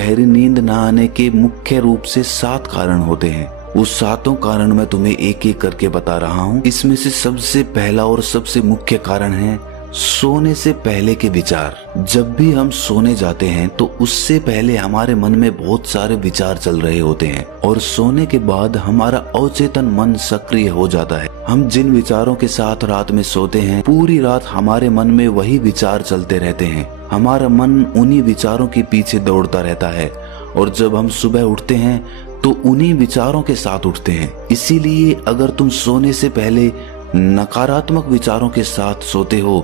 गहरी नींद न आने के मुख्य रूप से 7 कारण होते हैं। उस 7 कारण मैं तुम्हें एक एक करके बता रहा हूँ। इसमें से सबसे पहला और सबसे मुख्य कारण है सोने से पहले के विचार। जब भी हम सोने जाते हैं तो उससे पहले हमारे मन में बहुत सारे विचार चल रहे होते हैं और सोने के बाद हमारा अवचेतन मन सक्रिय हो जाता है। हम जिन विचारों के साथ रात में सोते हैं, पूरी रात हमारे मन में वही विचार चलते रहते हैं। हमारा मन उन्हीं विचारों के पीछे दौड़ता रहता है और जब हम सुबह उठते हैं तो उन्हीं विचारों के साथ उठते हैं। इसीलिए अगर तुम सोने से पहले नकारात्मक विचारों के साथ सोते हो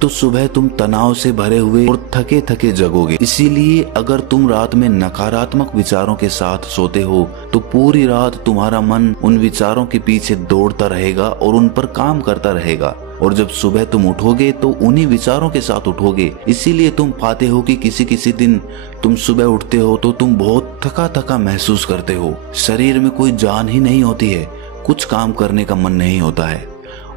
तो सुबह तुम तनाव से भरे हुए और थके थके जगोगे। इसीलिए अगर तुम रात में नकारात्मक विचारों के साथ सोते हो तो पूरी रात तुम्हारा मन उन विचारों के पीछे दौड़ता रहेगा और उन पर काम करता रहेगा और जब सुबह तुम उठोगे तो उन्हीं विचारों के साथ उठोगे। इसीलिए तुम पाते हो कि किसी किसी दिन तुम सुबह उठते हो तो तुम बहुत थका थका महसूस करते हो, शरीर में कोई जान ही नहीं होती है, कुछ काम करने का मन नहीं होता है।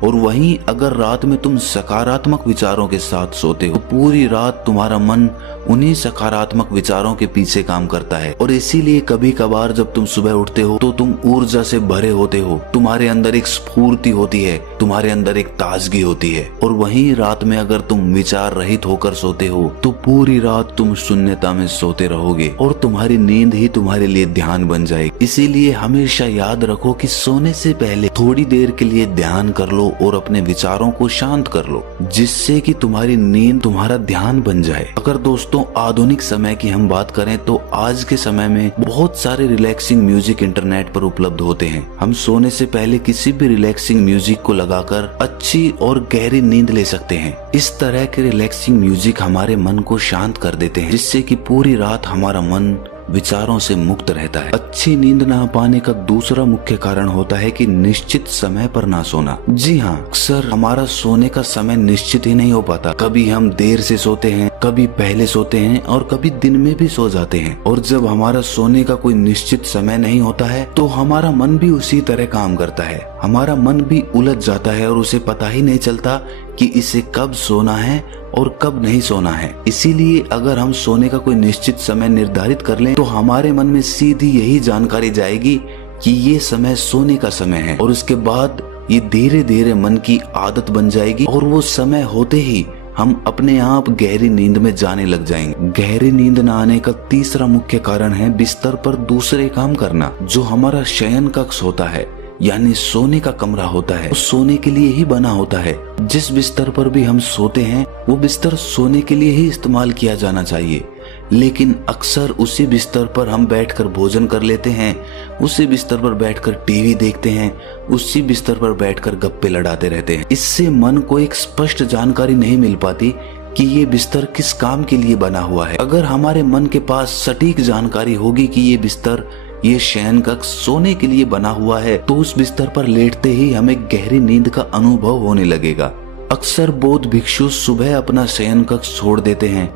और वहीं अगर रात में तुम सकारात्मक विचारों के साथ सोते हो, पूरी रात तुम्हारा मन उन्हीं सकारात्मक विचारों के पीछे काम करता है और इसीलिए कभी कभार जब तुम सुबह उठते हो तो तुम ऊर्जा से भरे होते हो, तुम्हारे अंदर एक स्फूर्ति होती है, तुम्हारे अंदर एक ताजगी होती है। और वहीं रात में अगर तुम विचार रहित होकर सोते हो तो पूरी रात तुम शून्यता में सोते रहोगे और तुम्हारी नींद ही तुम्हारे लिए ध्यान बन जाएगी। इसीलिए हमेशा याद रखो कि सोने से पहले थोड़ी देर के लिए ध्यान कर लो और अपने विचारों को शांत कर लो, जिससे कि तुम्हारी नींद तुम्हारा ध्यान बन जाए। अगर दोस्तों आधुनिक समय की हम बात करें तो आज के समय में बहुत सारे रिलैक्सिंग म्यूजिक इंटरनेट पर उपलब्ध होते हैं। हम सोने से पहले किसी भी रिलैक्सिंग म्यूजिक को लगाकर अच्छी और गहरी नींद ले सकते हैं। इस तरह के रिलैक्सिंग म्यूजिक हमारे मन को शांत कर देते हैं, जिससे कि पूरी रात हमारा मन विचारों से मुक्त रहता है। अच्छी नींद ना पाने का दूसरा मुख्य कारण होता है कि निश्चित समय पर ना सोना। जी हाँ, अक्सर हमारा सोने का समय निश्चित ही नहीं हो पाता। कभी हम देर से सोते हैं, कभी पहले सोते हैं और कभी दिन में भी सो जाते हैं। और जब हमारा सोने का कोई निश्चित समय नहीं होता है तो हमारा मन भी उसी तरह काम करता है। हमारा मन भी उलझ जाता है और उसे पता ही नहीं चलता कि इसे कब सोना है और कब नहीं सोना है। इसीलिए अगर हम सोने का कोई निश्चित समय निर्धारित कर लें तो हमारे मन में सीधी यही जानकारी जाएगी कि ये समय सोने का समय है और उसके बाद ये धीरे धीरे मन की आदत बन जाएगी और वो समय होते ही हम अपने आप गहरी नींद में जाने लग जाएंगे। गहरी नींद न आने का तीसरा मुख्य कारण है बिस्तर पर दूसरे काम करना। जो हमारा शयन कक्ष होता है यानी सोने का कमरा होता है, वो सोने के लिए ही बना होता है। जिस बिस्तर पर भी हम सोते हैं वो बिस्तर सोने के लिए ही इस्तेमाल किया जाना चाहिए, लेकिन अक्सर उसी बिस्तर पर हम बैठकर भोजन कर लेते हैं, उसी बिस्तर पर बैठकर टीवी देखते हैं, उसी बिस्तर पर बैठकर गप्पे लड़ाते रहते हैं। इससे मन को एक स्पष्ट जानकारी नहीं मिल पाती कि ये बिस्तर किस काम के लिए बना हुआ है। अगर हमारे मन के पास सटीक जानकारी होगी कि ये बिस्तर, ये शयन कक्ष सोने के लिए बना हुआ है तो उस बिस्तर पर लेटते ही हमें गहरी नींद का अनुभव होने लगेगा। अक्सर बौद्ध भिक्षु सुबह अपना शयन कक्ष छोड़ देते हैं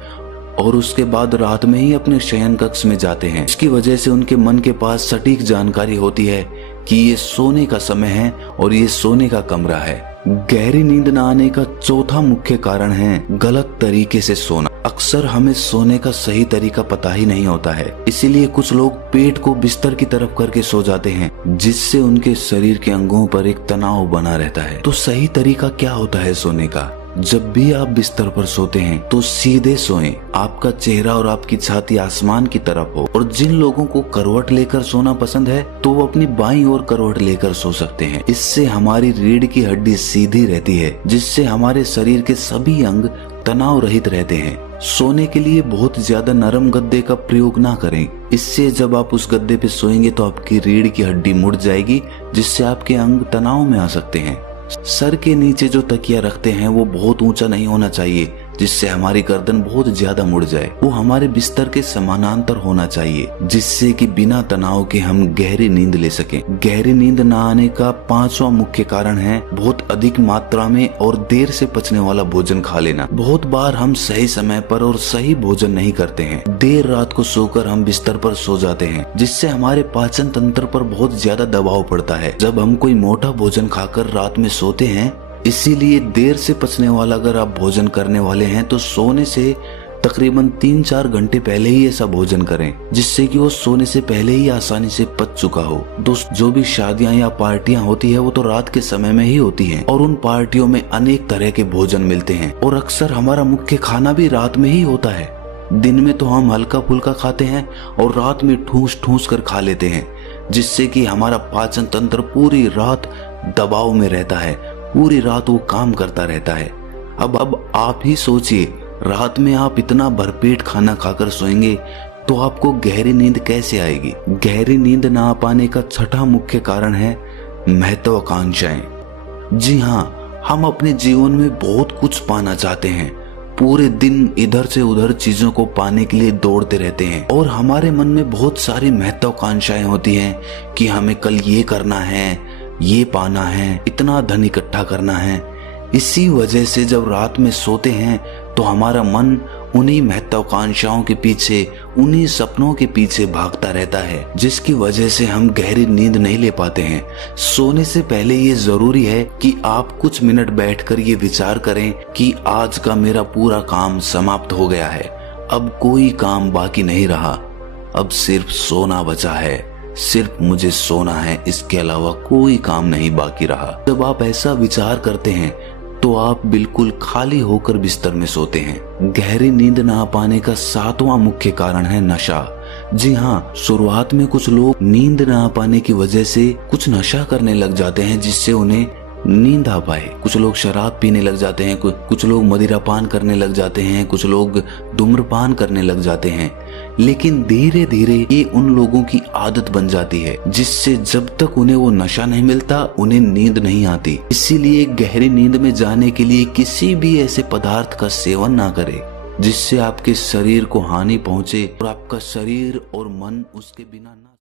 और उसके बाद रात में ही अपने शयन कक्ष में जाते हैं। इसकी वजह से उनके मन के पास सटीक जानकारी होती है कि ये सोने का समय है और ये सोने का कमरा है। गहरी नींद न आने का चौथा मुख्य कारण है गलत तरीके से सोना। अक्सर हमें सोने का सही तरीका पता ही नहीं होता है, इसीलिए कुछ लोग पेट को बिस्तर की तरफ करके सो जाते हैं, जिससे उनके शरीर के अंगों पर एक तनाव बना रहता है। तो सही तरीका क्या होता है सोने का? जब भी आप बिस्तर पर सोते हैं तो सीधे सोएं, आपका चेहरा और आपकी छाती आसमान की तरफ हो। और जिन लोगों को करवट लेकर सोना पसंद है तो वो अपनी बाईं ओर करवट लेकर सो सकते हैं। इससे हमारी रीढ़ की हड्डी सीधी रहती है, जिससे हमारे शरीर के सभी अंग तनाव रहित रहते हैं। सोने के लिए बहुत ज्यादा नरम गद्दे का प्रयोग ना करें, इससे जब आप उस गद्दे पे सोएंगे तो आपकी रीढ़ की हड्डी मुड़ जाएगी, जिससे आपके अंग तनाव में आ सकते हैं। सर के नीचे जो तकिया रखते हैं वो बहुत ऊंचा नहीं होना चाहिए, जिससे हमारी गर्दन बहुत ज्यादा मुड़ जाए। वो हमारे बिस्तर के समानांतर होना चाहिए, जिससे कि बिना तनाव के हम गहरी नींद ले सकें। गहरी नींद न आने का पांचवा मुख्य कारण है बहुत अधिक मात्रा में और देर से पचने वाला भोजन खा लेना। बहुत बार हम सही समय पर और सही भोजन नहीं करते हैं। देर रात को सोकर हम बिस्तर पर सो जाते हैं, जिससे हमारे पाचन तंत्र पर बहुत ज्यादा दबाव पड़ता है जब हम कोई मोटा भोजन खाकर रात में सोते हैं। इसीलिए देर से पचने वाला अगर आप भोजन करने वाले हैं तो सोने से तकरीबन 3-4 घंटे पहले ही ऐसा भोजन करें, जिससे कि वो सोने से पहले ही आसानी से पच चुका हो। दोस्त, जो भी शादियां या पार्टियां होती है वो तो रात के समय में ही होती हैं, और उन पार्टियों में अनेक तरह के भोजन मिलते हैं, और अक्सर हमारा मुख्य खाना भी रात में ही होता है। दिन में तो हम हल्का फुल्का खाते हैं और रात में ठूस ठूस कर खा लेते हैं, जिससे कि हमारा पाचन तंत्र पूरी रात दबाव में रहता है, पूरी रात वो काम करता रहता है। अब आप ही सोचिए, रात में आप इतना भरपेट खाना खाकर सोएंगे तो आपको गहरी नींद कैसे आएगी। गहरी नींद ना आ पाने का छठा मुख्य कारण है महत्वाकांक्षाएं। जी हाँ, हम अपने जीवन में बहुत कुछ पाना चाहते हैं, पूरे दिन इधर से उधर चीजों को पाने के लिए दौड़ते रहते हैं, और हमारे मन में बहुत सारी महत्वाकांक्षाएं होती हैं कि हमें कल ये करना है, ये पाना है, इतना धन इकट्ठा करना है। इसी वजह से जब रात में सोते हैं तो हमारा मन उन्हीं महत्वाकांक्षाओं के पीछे, उन्हीं सपनों के पीछे भागता रहता है, जिसकी वजह से हम गहरी नींद नहीं ले पाते हैं। सोने से पहले ये जरूरी है कि आप कुछ मिनट बैठकर ये विचार करें कि आज का मेरा पूरा काम समाप्त हो गया है, अब कोई काम बाकी नहीं रहा, अब सिर्फ सोना बचा है, सिर्फ मुझे सोना है, इसके अलावा कोई काम नहीं बाकी रहा। जब आप ऐसा विचार करते हैं तो आप बिल्कुल खाली होकर बिस्तर में सोते हैं। गहरी नींद ना आ पाने का सातवां मुख्य कारण है नशा। जी हाँ, शुरुआत में कुछ लोग नींद ना आ पाने की वजह से कुछ नशा करने लग जाते हैं, जिससे उन्हें नींद आ पाए। कुछ लोग शराब पीने लग जाते हैं, कुछ लोग मदिरापान करने लग जाते हैं, कुछ लोग धूम्रपान करने लग जाते हैं, लेकिन धीरे धीरे ये उन लोगों की आदत बन जाती है, जिससे जब तक उन्हें वो नशा नहीं मिलता उन्हें नींद नहीं आती। इसीलिए गहरी नींद में जाने के लिए किसी भी ऐसे पदार्थ का सेवन ना करें जिससे आपके शरीर को हानि पहुंचे और आपका शरीर और मन उसके बिना ना